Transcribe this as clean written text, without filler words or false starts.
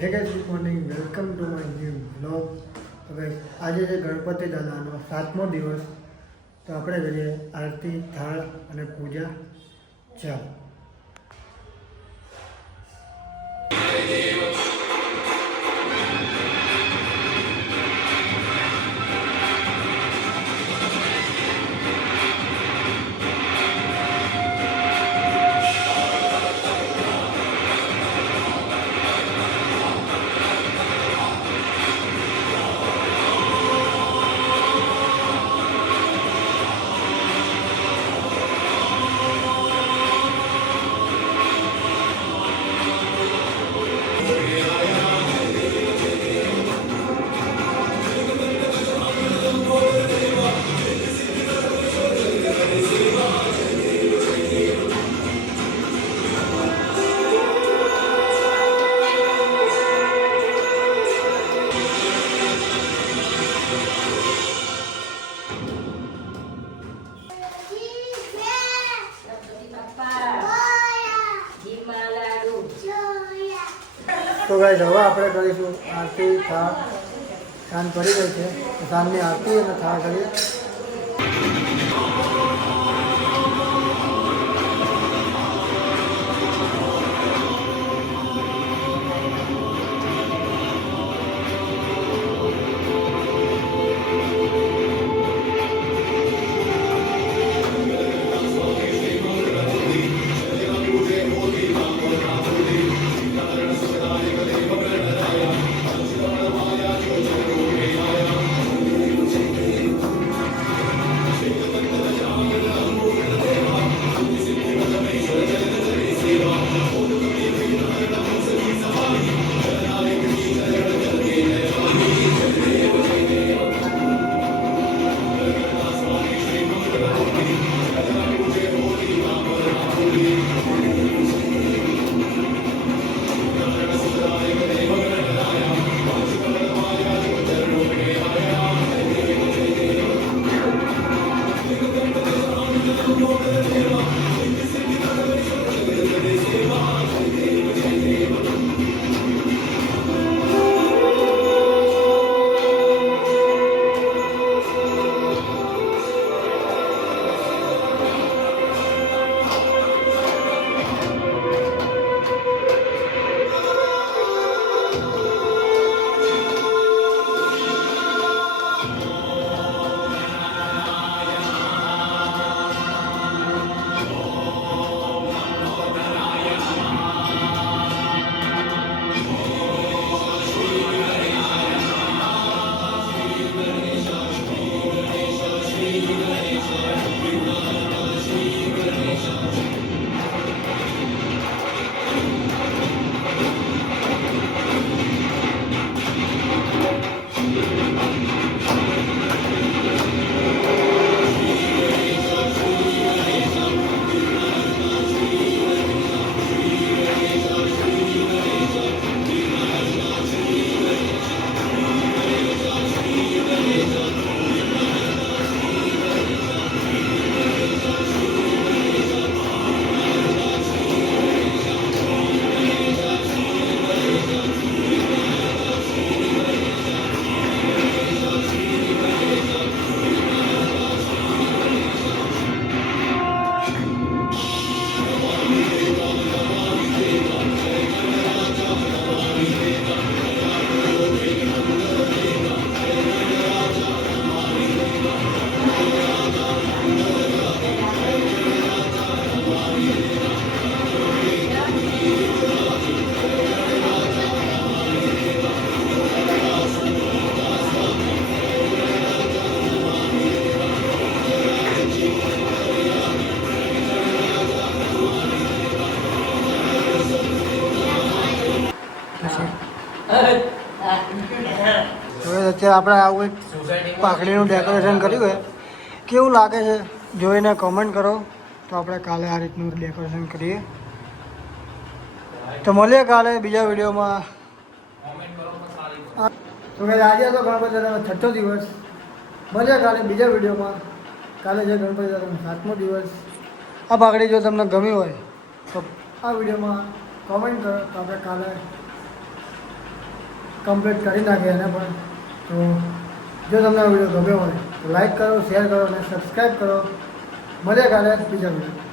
હે guys, good morning, welcome to my new blog. તો ગાઈસ, આજે છે ગણપતિ દાદાનો 7મો દિવસ. તો આપણે કરીએ આરતી, થાળ અને પૂજા. ચાલો. તો ગાઈસ, હવે આપણે કરીશું આરતી, થાળ. સાંજ પડી ગઈ છે, સાંજની આરતી અને થાળ કરીએ. હવે અત્યારે આપણે આવું એક પાકડીનું ડેકોરેશન કર્યું હોય, કેવું લાગે છે જોઈને કમેન્ટ કરો. તો આપણે કાલે આ રીતનું ડેકોરેશન કરીએ. તો મળીએ કાલે બીજા વિડીયોમાં. તો ભાઈ, આજે તો ગણપતિ દાદાનો 6થો દિવસ. મળીએ કાલે બીજા વિડીયોમાં. કાલે છે ગણપતિ દાદાનો 7મો દિવસ. આ પાકડી જો તમને ગમી હોય તો આ વિડીયોમાં કોમેન્ટ કરો. તો આપણે કાલે કમ્પ્લીટ કરી નાખીએ એને પણ. તો જો તમને આ વિડીયો ગમ્યો હોય તો લાઈક કરો, શેર કરો અને સબસ્ક્રાઈબ કરો. મળીએ કાલે બીજા વિડીયો.